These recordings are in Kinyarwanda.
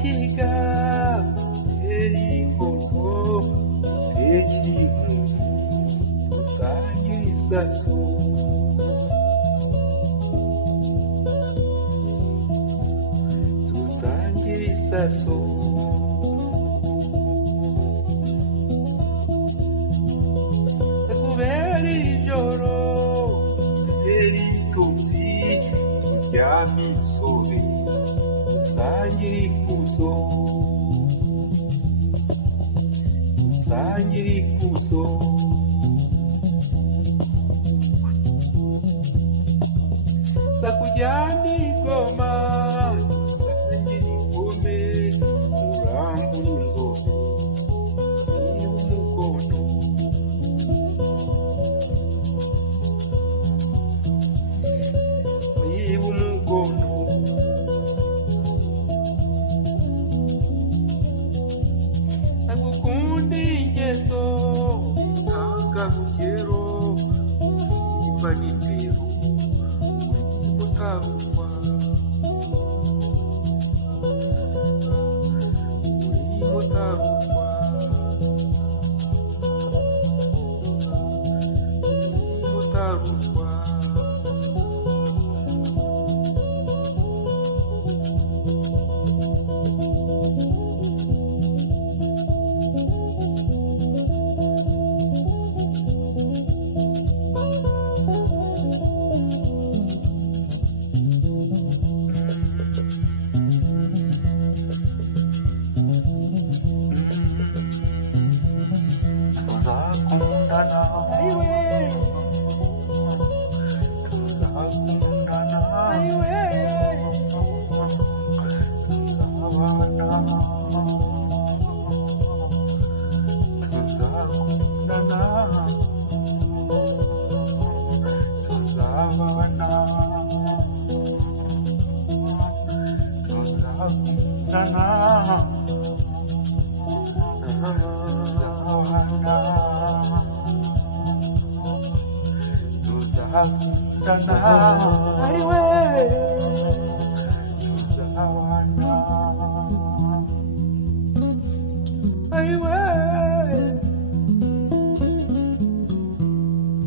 tuzashyiga imbuto tekimu tuzagira isaso tusangira isaso kubera ijoro eritutsi turyama isobe dusangira ikuzo dusangira ikuzo zakujyana igoma dusangira ingome urambura inzobe niba umukono niba umukono nagukunda ingeso intangarugero niba nitero utarumva utarumva utarumva tuzakundana ayiwe tuzakundana ayiwe tuzabana tuzakundana tuzabana tuzakundana tuzakundana ayiwe tuzabana ayiwe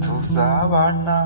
tuzabana